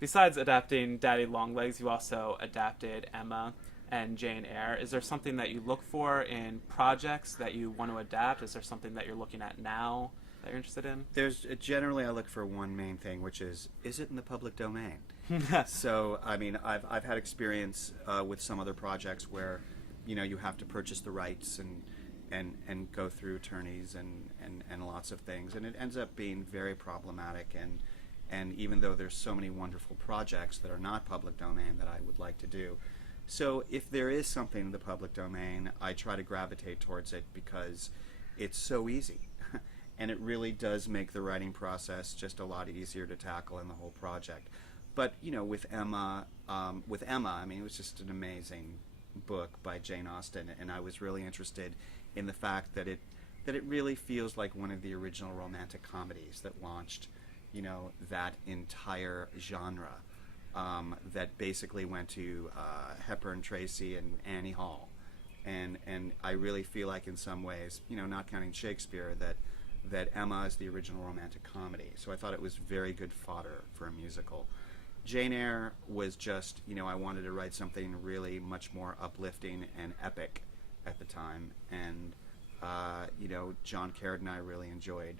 besides adapting Daddy Longlegs, you also adapted Emma and Jane Eyre. Is there something that you look for in projects that you want to adapt? Is there something that you're looking at now that you're interested in? There's generally I look for one main thing, which is it in the public domain? So, I mean, I've had experience with some other projects where, you have to purchase the rights and go through attorneys and lots of things, and it ends up being very problematic. And even though there's so many wonderful projects that are not public domain that I would like to do, so if there is something in the public domain, I try to gravitate towards it because it's so easy. And it really does make the writing process just a lot easier to tackle in the whole project. But with Emma, I mean, it was just an amazing book by Jane Austen, and I was really interested in the fact that it really feels like one of the original romantic comedies that launched, that entire genre, that basically went to Hepburn Tracy and Annie Hall, and I really feel like in some ways, not counting Shakespeare, that Emma is the original romantic comedy. So I thought it was very good fodder for a musical. Jane Eyre was just, I wanted to write something really much more uplifting and epic at the time. And, John Caird and I really enjoyed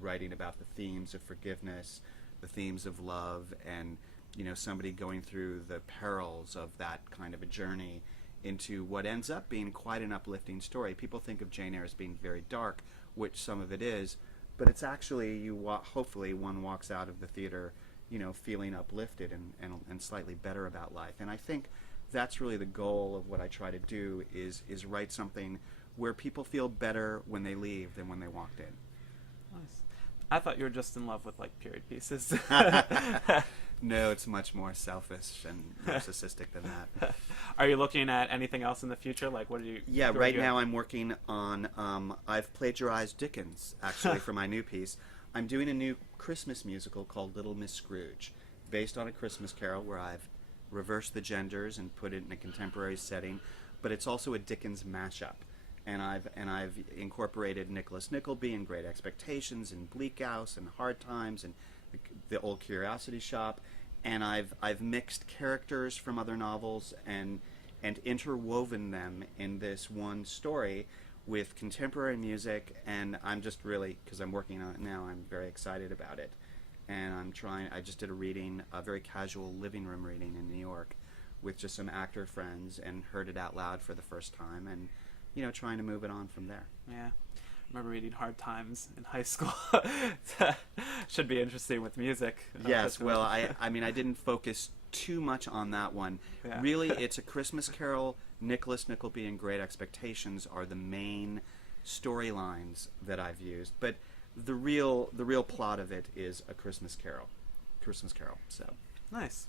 writing about the themes of forgiveness, the themes of love, and, somebody going through the perils of that kind of a journey into what ends up being quite an uplifting story. People think of Jane Eyre as being very dark, which some of it is, but it's actually, hopefully one walks out of the theater feeling uplifted and slightly better about life. And I think that's really the goal of what I try to do is write something where people feel better when they leave than when they walked in. Nice. I thought you were just in love with period pieces. No, it's much more selfish and narcissistic than that. Are you looking at anything else in the future? What are you? Yeah, right now I'm working on. I've plagiarized Dickens actually for my new piece. I'm doing a new Christmas musical called Little Miss Scrooge, based on A Christmas Carol, where I've reversed the genders and put it in a contemporary setting, but it's also a Dickens mashup. And I've incorporated Nicholas Nickleby and Great Expectations and Bleak House and Hard Times and the Old Curiosity Shop, and I've mixed characters from other novels and interwoven them in this one story with contemporary music. And I'm just really, because I'm working on it now, I'm very excited about it. And I just did a very casual living room reading in New York with just some actor friends and heard it out loud for the first time, and trying to move it on from there. Yeah. I remember reading Hard Times in high school. Should be interesting with music. Yes, well, I mean, I didn't focus too much on that one. Yeah. Really, it's A Christmas Carol, Nicholas Nickleby, and Great Expectations are the main storylines that I've used. But the real plot of it is A Christmas Carol. So nice.